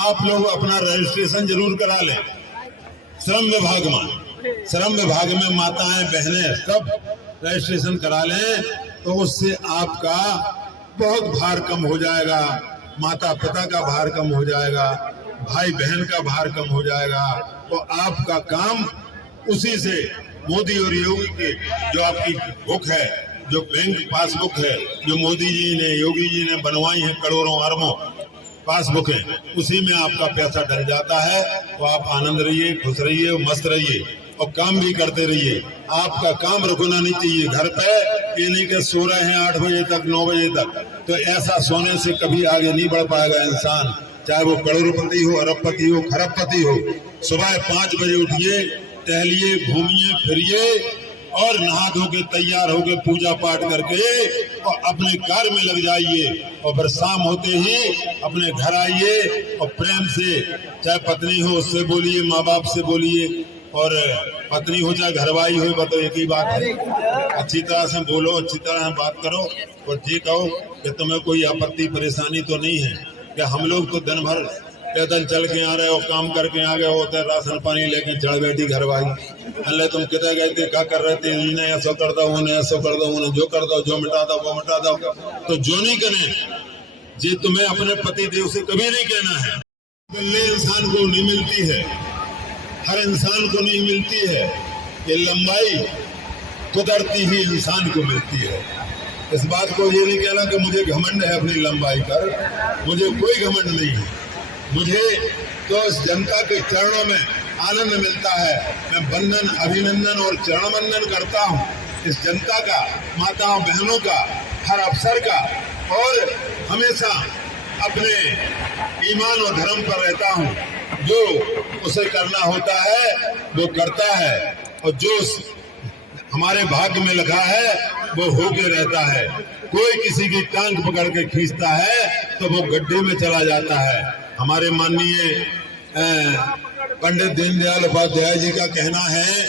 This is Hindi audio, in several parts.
आप लोग अपना रजिस्ट्रेशन जरूर करा लें श्रम विभाग में। श्रम विभाग में माताएं बहनें सब रजिस्ट्रेशन करा लें, तो उससे आपका बहुत भार कम हो जाएगा, माता पिता का भार कम हो जाएगा, भाई बहन का भार कम हो जाएगा। तो आपका काम उसी से मोदी और योगी के जो आपकी बुक है, जो बैंक पासबुक है, जो मोदी जी ने योगी जी ने बनवाई है करोड़ों अरबों पासबुक है, उसी में आपका पैसा डल जाता है। तो आप आनंद रहिए, खुश रहिए, मस्त रहिए और काम भी करते रहिए। आपका काम रुकना नहीं चाहिए घर पे। ये नहीं कि सो रहे हैं 8 बजे तक 9 बजे तक, तो ऐसा सोने से कभी आगे नहीं बढ़ पाएगा इंसान, चाहे वो करोड़पति हो, अरबपति हो, खरबपति हो। सुबह 5 बजे उठिए, टहलिए, घूमिए फिरिए और नहा धो के तैयार होके पूजा पाठ करके और अपने कार्य में लग जाइए, और फिर शाम होते ही अपने घर आइए और प्रेम से, चाहे पत्नी हो उससे बोलिए, माँ बाप से बोलिए, और पत्नी हो चाहे घरवाई हो, बताओ एक ही बात है। अच्छी तरह से बोलो, अच्छी तरह से बात करो और ये कहो कि तुम्हें कोई आपत्ति परेशानी तो नहीं है। कि हम लोग तो दिन भर पैदल चल के आ रहे हो, काम करके आ गए होते, राशन पानी लेके चढ़ बैठी घरवाई। अल्लाह तुम कितने गए थे, क्या कर रहे थे, इन्हें ऐसा कर दो, उन्हें ऐसा कर दो, उन्हें जो कर दो, जो मिटा दो वो मिटा दो। तो जो नहीं करें जी, तुम्हें अपने पति देव से कभी नहीं कहना है। मिलने इंसान को नहीं मिलती है, हर इंसान को नहीं मिलती है। ये लंबाई कुदरती ही इंसान को मिलती है। इस बात को ये नहीं कहना कि मुझे घमंड है अपनी लंबाई पर, मुझे कोई घमंड नहीं है। मुझे तो इस जनता के चरणों में आनंद मिलता है। मैं वंदन, अभिनंदन और चरण वंदन करता हूँ इस जनता का, माताओं बहनों का, हर अफसर का, और हमेशा अपने ईमान और धर्म पर रहता हूँ। जो उसे करना होता है वो करता है, और जो हमारे भाग्य में लिखा है वो होके रहता है। कोई किसी की टांग पकड़ के खींचता है तो वो गड्ढे में चला जाता है। हमारे माननीय पंडित दीनदयाल उपाध्याय जी का कहना है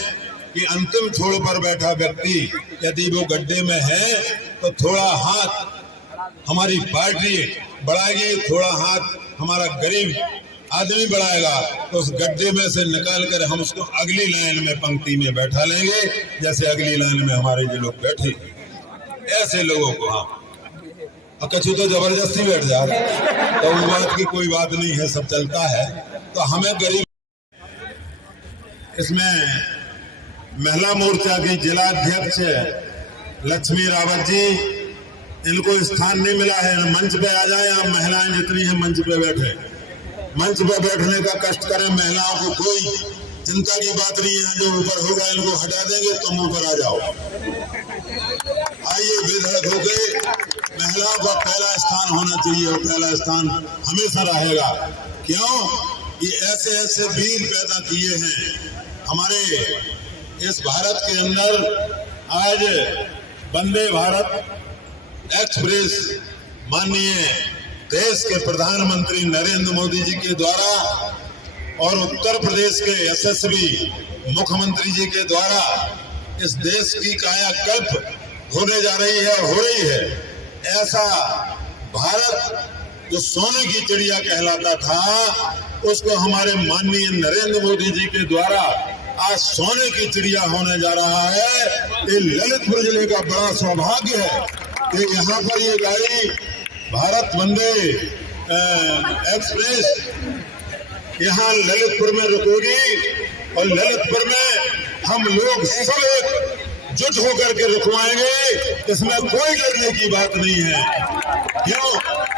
कि अंतिम छोर पर बैठा व्यक्ति यदि वो गड्ढे में है तो थोड़ा हाथ हमारी पार्टी बढ़ाएगी, थोड़ा हाथ हमारा गरीब आदमी बढ़ाएगा, तो उस गड्ढे में से निकाल कर हम उसको अगली लाइन में पंक्ति में बैठा लेंगे, जैसे अगली लाइन में हमारे जो लोग बैठे, ऐसे लोगों को। हाँ, कछु तो जबरदस्ती बैठ जा रहे, तो उस बात की कोई बात नहीं है, सब चलता है। तो हमें गरीब, इसमें महिला मोर्चा की जिला अध्यक्ष लक्ष्मी रावत जी, इनको स्थान नहीं मिला है, मंच पे आ जाए। आप महिलाएं जितनी हैं मंच पे बैठे, मंच पे बैठने का कष्ट करें। महिलाओं को कोई चिंता की बात नहीं है, जो ऊपर होगा इनको हटा देंगे, तुम ऊपर आ जाओ। आइए बेधड़क होके, महिलाओं का पहला स्थान होना चाहिए और पहला स्थान हमेशा रहेगा। क्यों कि ऐसे ऐसे वीर पैदा किए हैं हमारे इस भारत के अंदर। आज वंदे भारत एक्सप्रेस माननीय देश के प्रधानमंत्री नरेंद्र मोदी जी के द्वारा और उत्तर प्रदेश के यशस्वी मुख्यमंत्री जी के द्वारा इस देश की कायाकल्प होने जा रही है, हो रही है। ऐसा भारत जो सोने की चिड़िया कहलाता था, उसको हमारे माननीय नरेंद्र मोदी जी के द्वारा आज सोने की चिड़िया होने जा रहा है। ये ललितपुर जिले का बड़ा सौभाग्य है कि यहाँ पर ये गाड़ी भारत वंदे एक्सप्रेस यहाँ ललितपुर में रुकेगी, और ललितपुर में हम लोग सब एक जुट होकर के रुकवाएंगे। इसमें कोई डरने की बात नहीं है। क्यों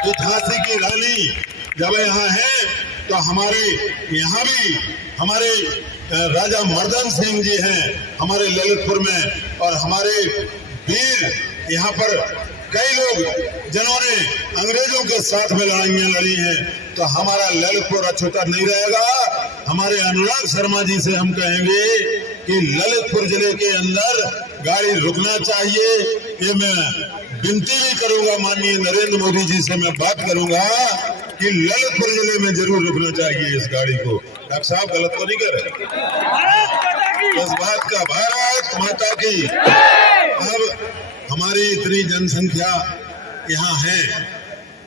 तो झांसी की रानी जब यहाँ है तो हमारे यहाँ भी हमारे राजा मर्दन सिंह जी हैं हमारे ललितपुर में, और हमारे वीर यहाँ पर कई लोग जिन्होंने अंग्रेजों के साथ में लड़ाइयाँ लड़ी हैं। तो हमारा ललितपुर अछूता नहीं रहेगा। हमारे अनुराग शर्मा जी से हम कहेंगे कि ललितपुर जिले के अंदर गाड़ी रुकना चाहिए। ये मैं विनती भी करूंगा, माननीय नरेंद्र मोदी जी से मैं बात करूंगा कि ललितपुर जिले में जरूर रुकना चाहिए इस गाड़ी को। डॉक्टर साहब गलत तो नहीं कर रहे इस बात का? भारत माता की। अब हमारी इतनी जनसंख्या यहाँ है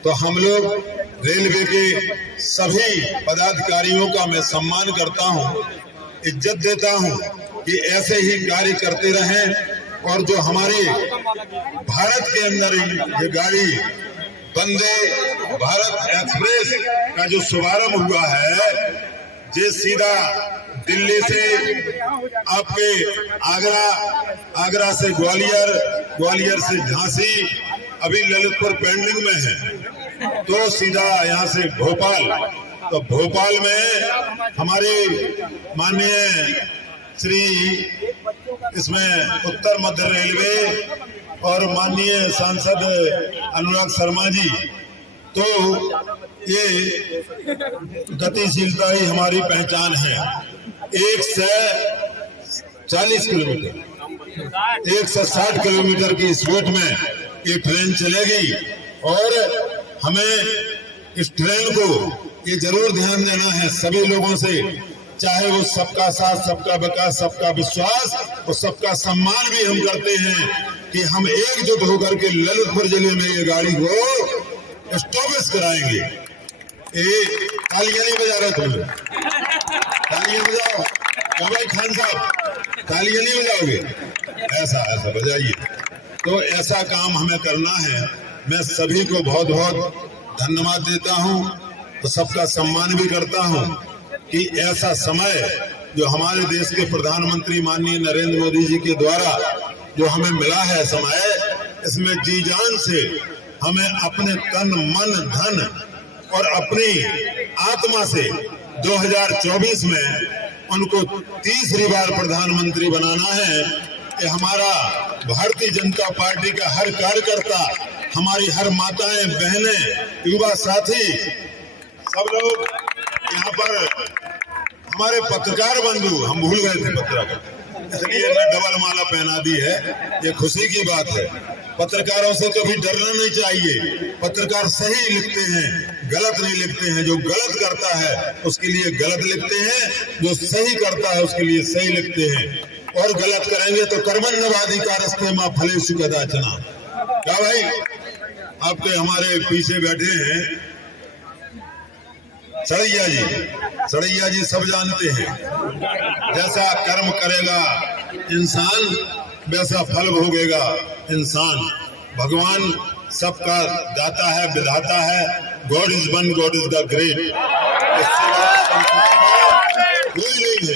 तो हम लोग रेलवे के सभी पदाधिकारियों का मैं सम्मान करता हूं, इज्जत देता हूं कि ऐसे ही कार्य करते रहें। और जो हमारे भारत के अंदर ये गाड़ी वंदे भारत एक्सप्रेस का जो शुभारंभ हुआ है, ये सीधा दिल्ली से आपके आगरा से ग्वालियर, ग्वालियर से झांसी, अभी ललितपुर पेंडिंग में है, तो सीधा यहाँ से भोपाल। तो भोपाल में हमारे माननीय श्री इसमें उत्तर मध्य रेलवे और माननीय सांसद अनुराग शर्मा जी, तो ये गतिशीलता ही हमारी पहचान है। 140 किलोमीटर 160 किलोमीटर की स्पीड में ये ट्रेन चलेगी और हमें इस ट्रेन को ये जरूर ध्यान देना है सभी लोगों से, चाहे वो सबका साथ, सबका विकास, सबका विश्वास और सबका सम्मान भी हम करते हैं कि हम एकजुट होकर के ललितपुर जिले में ये गाड़ी को स्टॉपेज कराएंगे। ये तालियां नहीं बजा रहे तुम लोग, तालियां बजाओ। क्या भाई खान साहब, तालियां नहीं बजाओगे? ऐसा बजाइए। तो ऐसा काम हमें करना है। मैं सभी को बहुत बहुत धन्यवाद देता हूं, तो सबका सम्मान भी करता हूं कि ऐसा समय जो हमारे देश के प्रधानमंत्री माननीय नरेंद्र मोदी जी के द्वारा जो हमें मिला है समय, इसमें जी जान से हमें अपने तन मन धन और अपनी आत्मा से 2024 में उनको तीसरी बार प्रधानमंत्री बनाना है। कि हमारा भारतीय जनता पार्टी का हर कार्यकर्ता, हमारी हर माताएं, बहनें, युवा साथी, सब लोग यहाँ पर, हमारे पत्रकार बंधु, हम भूल गए थे पत्रकार, इसलिए मैं डबल माला पहना दी है। ये खुशी की बात है। पत्रकारों से कभी डरना नहीं चाहिए। पत्रकार सही लिखते हैं, गलत नहीं लिखते हैं। जो गलत करता है उसके लिए गलत लिखते हैं, जो सही करता है उसके लिए सही लिखते हैं। और गलत करेंगे तो कर्मण्यवाधिकारस्ते मां फलेषु कदाचन। क्या भाई, आपके हमारे पीछे बैठे हैं सड़ैया जी सब जानते हैं, जैसा कर्म करेगा इंसान वैसा फल भोगेगा इंसान। भगवान सबका दाता है, विधाता है। God is one, God is the great. कोई नहीं है।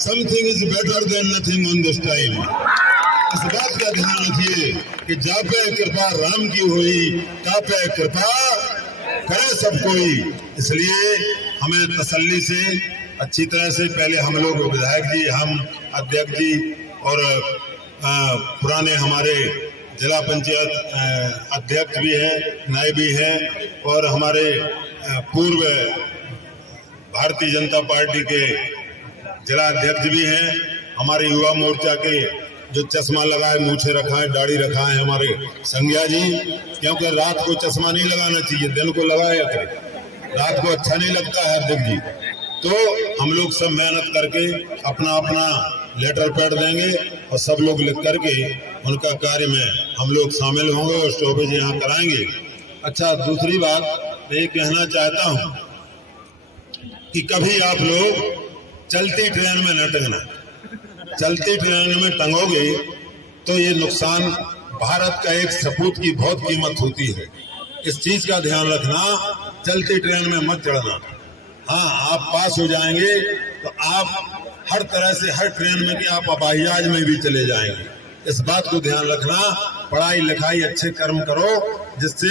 Something is better than nothing on this time. इस बात का ध्यान रखिए कि जापे कृपा राम की हुई, तापे कृपा करे सब कोई। इसलिए हमें तसल्ली से, अच्छी तरह से, पहले हम लोग विधायक जी, हम अध्यक्ष जी और पुराने हमारे जिला पंचायत अध्यक्ष भी हैं, नायब भी हैं, और हमारे पूर्व भारतीय जनता पार्टी के जिला अध्यक्ष भी हैं, हमारे युवा मोर्चा के जो चश्मा लगाए, मूछे रखा है, दाढ़ी रखा है, हमारे संज्ञा जी, क्योंकि रात को चश्मा नहीं लगाना चाहिए, दिन को लगाया करें। रात को अच्छा नहीं लगता है अध्यक्ष जी। तो हम लोग सब मेहनत करके अपना अपना लेटर पैड देंगे और सब लोग लिख करके उनका कार्य में हम लोग शामिल होंगे और स्टॉपेज यहाँ कराएंगे। अच्छा, दूसरी बात मैं ये कहना चाहता हूँ कि कभी आप लोग चलती ट्रेन में न टंगना। चलती ट्रेन में टंगोगे तो ये नुकसान, भारत का एक सपूत की बहुत कीमत होती है। इस चीज का ध्यान रखना, चलती ट्रेन में मत चढ़ना। हाँ, आप पास हो जाएंगे तो आप हर तरह से, हर ट्रेन में कि आप हवाई जहाज में भी चले जाएंगे। इस बात को ध्यान रखना। पढ़ाई लिखाई अच्छे कर्म करो, जिससे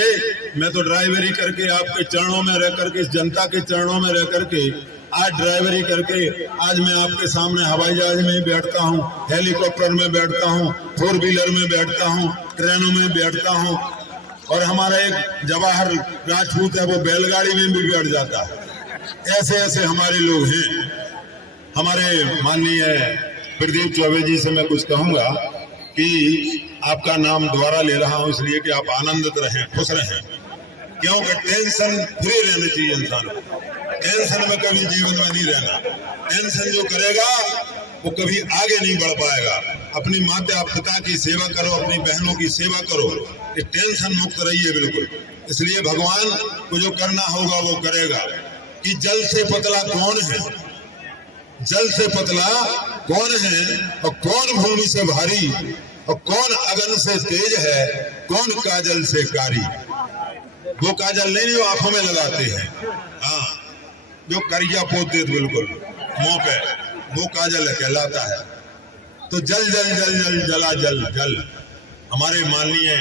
मैं तो ड्राइवरी करके आपके चरणों में रह करके, जनता के चरणों में रह करके आज ड्राइवरी करके आज मैं आपके सामने हवाई जहाज में बैठता हूँ, हेलीकॉप्टर में बैठता हूँ, 4 व्हीलर में बैठता हूँ, ट्रेनों में बैठता हूँ। और हमारा एक जवाहर राजपूत है, वो बैलगाड़ी में भी बैठ जाता है। ऐसे ऐसे हमारे लोग हैं। हमारे माननीय प्रदीप चौबे जी से मैं कुछ कहूंगा कि आपका नाम दोबारा ले रहा हूं इसलिए कि आप आनंदित रहें, खुश रहें, क्योंकि टेंशन फ्री रहना चाहिए इंसान को। टेंशन में कभी जीवन में नहीं रहना। टेंशन जो करेगा वो कभी आगे नहीं बढ़ पाएगा। अपनी माता पिता की सेवा करो, अपनी बहनों की सेवा करो, कि टेंशन मुक्त रहिए बिल्कुल। इसलिए भगवान को जो करना होगा वो करेगा। कि जल से पतला कौन है, जल से पतला कौन है, और कौन भूमि से भारी, और कौन अगन से तेज है, कौन काजल से कारी। वो काजल नहीं वो आंखों में लगाते हैं, हाँ, जो करिया पोते बिल्कुल मुंह पे, वो काजल कहलाता है। तो जल जल जल जल जला जल जल। हमारे माननीय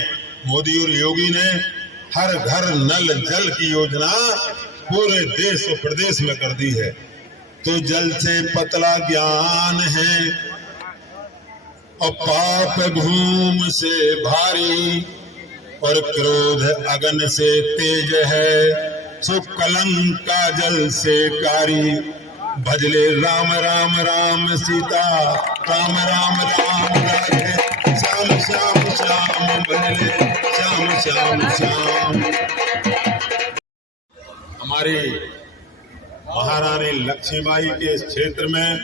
मोदी और योगी ने हर घर नल जल की योजना पूरे देश और प्रदेश में कर दी है। तो जल से पतला ज्ञान है, और पाप घूम से भारी, और क्रोध अगन से तेज है, सो कलंक काजल से कारी। भजले राम राम राम सीता, राम राम राम राधे, श्याम श्याम श्याम भजले श्याम श्याम श्याम। हमारी महारानी लक्ष्मीबाई के इस क्षेत्र में,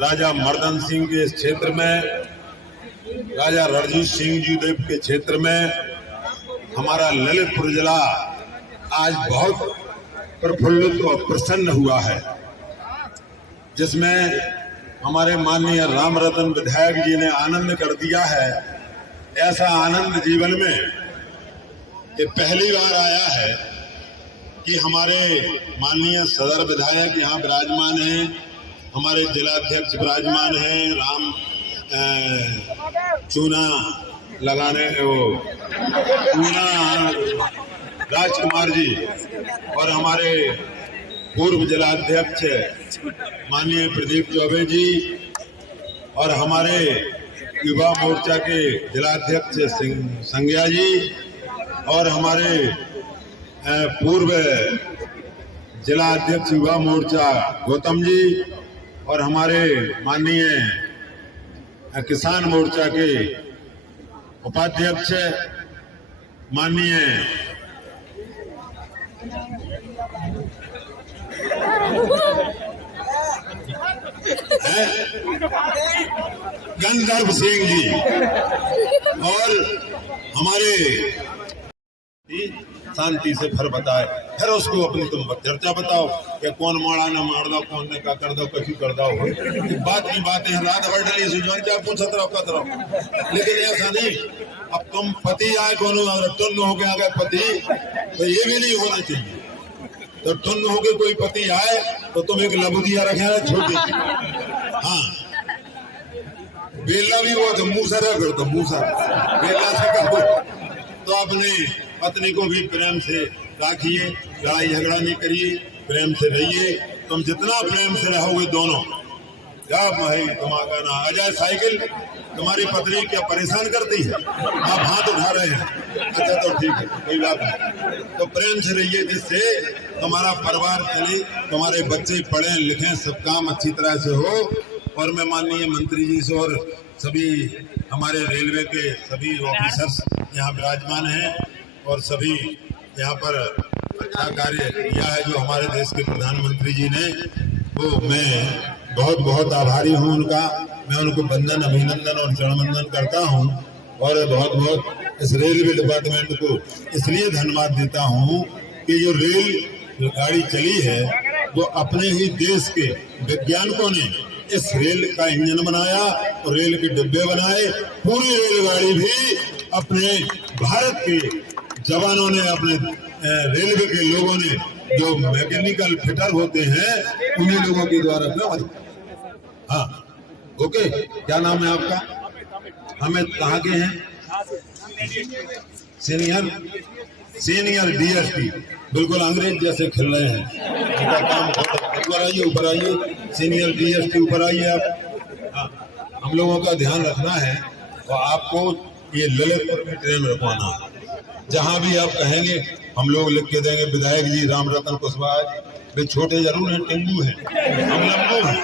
राजा मर्दन सिंह के इस क्षेत्र में, राजा रणजीत सिंह जी देव के क्षेत्र में हमारा ललितपुर जिला आज बहुत प्रफुल्लित और प्रसन्न हुआ है, जिसमें हमारे माननीय राम रतन विधायक जी ने आनंद कर दिया है। ऐसा आनंद जीवन में ये पहली बार आया है कि हमारे माननीय सदर विधायक यहाँ विराजमान हैं, हमारे जिलाध्यक्ष विराजमान हैं, राम चूना लगाने वो चूना राजकुमार जी, और हमारे पूर्व जिलाध्यक्ष माननीय प्रदीप चौबे जी, और हमारे युवा मोर्चा के जिलाध्यक्ष संज्ञा जी, और हमारे पूर्व जिला अध्यक्ष युवा मोर्चा गौतम जी, और हमारे माननीय किसान मोर्चा के उपाध्यक्ष माननीय गंधर्व सिंह जी, और हमारे शांति से फिर बताए, फिर उसको अपनी तुम चर्चा बताओ कि कौन मारा ना मार दो, कौन ने का कर दो, कभी कर दो। बात की बात है, रात भर डली सुजवान क्या पूछत रहो कत रहो, लेकिन ऐसा नहीं। अब तुम पति आए कौन टुन्न हो गया अगर पति, तो ये भी नहीं होना चाहिए। तो टुन्न हो गए कोई पति आए तो तुम एक लबुदिया रखे छोटी, हाँ, बेला भी वो तो मूसा रखो, तो मूसा बेला से कहो, तो अपने पत्नी को भी प्रेम से राखिए, लड़ाई झगड़ा नहीं करिए, प्रेम से रहिए। तुम जितना प्रेम से रहोगे दोनों, जब भाई तुम्हारा ना आ जाए साइकिल, तुम्हारी पत्नी क्या परेशान करती है, आप हाथ उठा रहे हैं, अच्छा तो ठीक है, कोई बात नहीं। तो प्रेम से रहिए, जिससे तुम्हारा परिवार चले, तुम्हारे बच्चे पढ़े लिखें, सब काम अच्छी तरह से हो। और मैं माननीय मंत्री जी से और सभी हमारे रेलवे के सभी ऑफिसर्स यहाँ विराजमान हैं, और सभी यहाँ पर अच्छा कार्य किया है जो हमारे देश के प्रधानमंत्री जी ने, वो मैं बहुत बहुत आभारी हूँ उनका। मैं उनको वंदन अभिनंदन और चरणवंदन करता हूँ, और बहुत बहुत इस रेलवे डिपार्टमेंट को इसलिए धन्यवाद देता हूँ कि जो रेल गाड़ी चली है वो अपने ही देश के वैज्ञानिकों ने इस रेल का इंजन बनाया और रेल के डिब्बे बनाए। पूरी रेलगाड़ी भी अपने भारत के जवानों ने, अपने रेलवे के लोगों ने, जो मैकेनिकल फिटर होते हैं, उन्हीं लोगों के द्वारा। हाँ, ओके, क्या नाम है आपका? हमें कहाँ के हैं? सीनियर डीएसपी, बिल्कुल अंग्रेज जैसे खेल रहे हैं। उनका काम ऊपर आइए, ऊपर आइए, सीनियर डीएसपी ऊपर आइए आप। हाँ, हम लोगों का ध्यान रखना है, और आपको ये ललितपुर में ट्रेन रखवाना है। जहाँ भी आप कहेंगे हम लोग लिख के देंगे। विधायक जी राम रतन कुशवाहा जी, वे छोटे जरूर हैं, टिंगू हैं, हम लंबू हैं।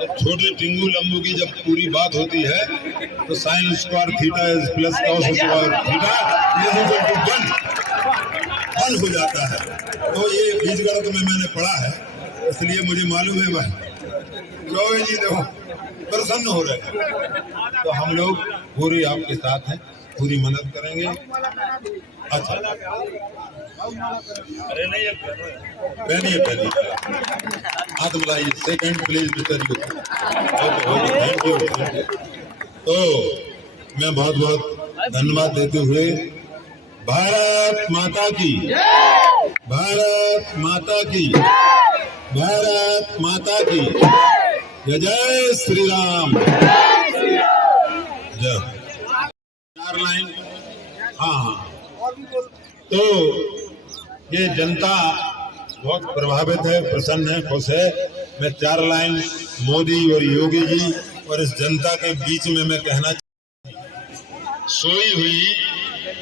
जब छोटे टिंगू लंबू की जब पूरी बात होती है तो sine square theta plus cos square theta one हो जाता है। तो ये बीजगणित में मैंने पढ़ा है, इसलिए मुझे मालूम है। भाई चौबे जी देखो प्रसन्न हो रहे हैं, तो हम लोग पूरी आपके साथ हैं। पूरी मदद करेंगे। अच्छा, पहनिए हाथ मिलाइए। Second please mister you. Okay, thank you. तो मैं बहुत बहुत धन्यवाद देते हुए भारत माता की, भारत माता की, भारत माता की जय। जय श्री राम। जय। 4 लाइन। हाँ, तो ये जनता बहुत प्रभावित है, प्रसन्न है, खुश है। मैं 4 लाइन मोदी और योगी जी और इस जनता के बीच में मैं कहना, सोई हुई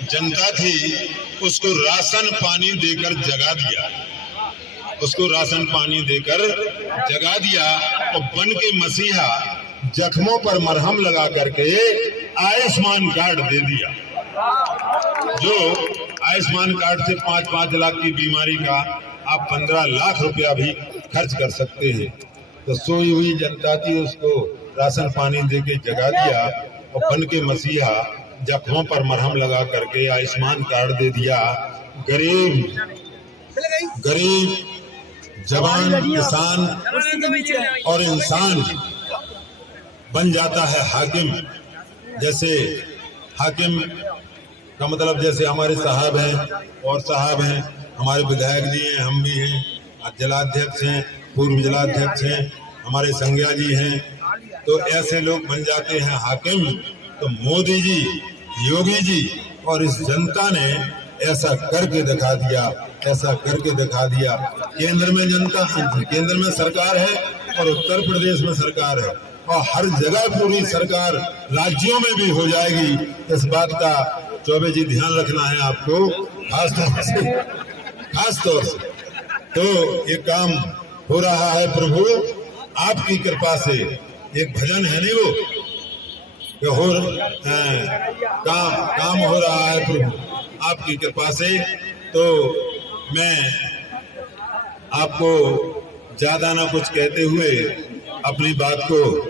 जनता थी, उसको राशन पानी देकर जगा दिया, उसको राशन पानी देकर जगा दिया और बन के मसीहा जख्मों पर मरहम लगा करके आयुष्मान कार्ड दे दिया। जो आयुष्मान कार्ड से 5-5 लाख की बीमारी का आप 15 लाख रुपया भी खर्च कर सकते हैं। तो सोई हुई जनता थी, उसको राशन पानी देके जगा दिया और बन के मसीहा जख्मों पर मरहम लगा करके आयुष्मान कार्ड दे दिया। गरीब जवान किसान और इंसान बन जाता है हाकिम। जैसे हाकिम का मतलब जैसे हमारे साहब हैं और साहब हैं, हमारे विधायक जी हैं, हम भी हैं, जिलाध्यक्ष हैं, पूर्व जिलाध्यक्ष हैं, हमारे संज्ञा जी हैं, तो ऐसे लोग बन जाते हैं हाकिम। तो मोदी जी, योगी जी और इस जनता ने ऐसा करके दिखा दिया, ऐसा करके दिखा दिया। केंद्र में जनता, केंद्र में सरकार है और उत्तर प्रदेश में सरकार है और हर जगह पूरी सरकार राज्यों में भी हो जाएगी। इस बात का चौबे जी ध्यान रखना है आपको, खास तौर से। तो ये काम हो रहा है प्रभु आपकी कृपा से। एक भजन है नहीं वो, काम हो रहा है प्रभु आपकी कृपा से। तो मैं आपको ज्यादा ना कुछ कहते हुए अपनी बात को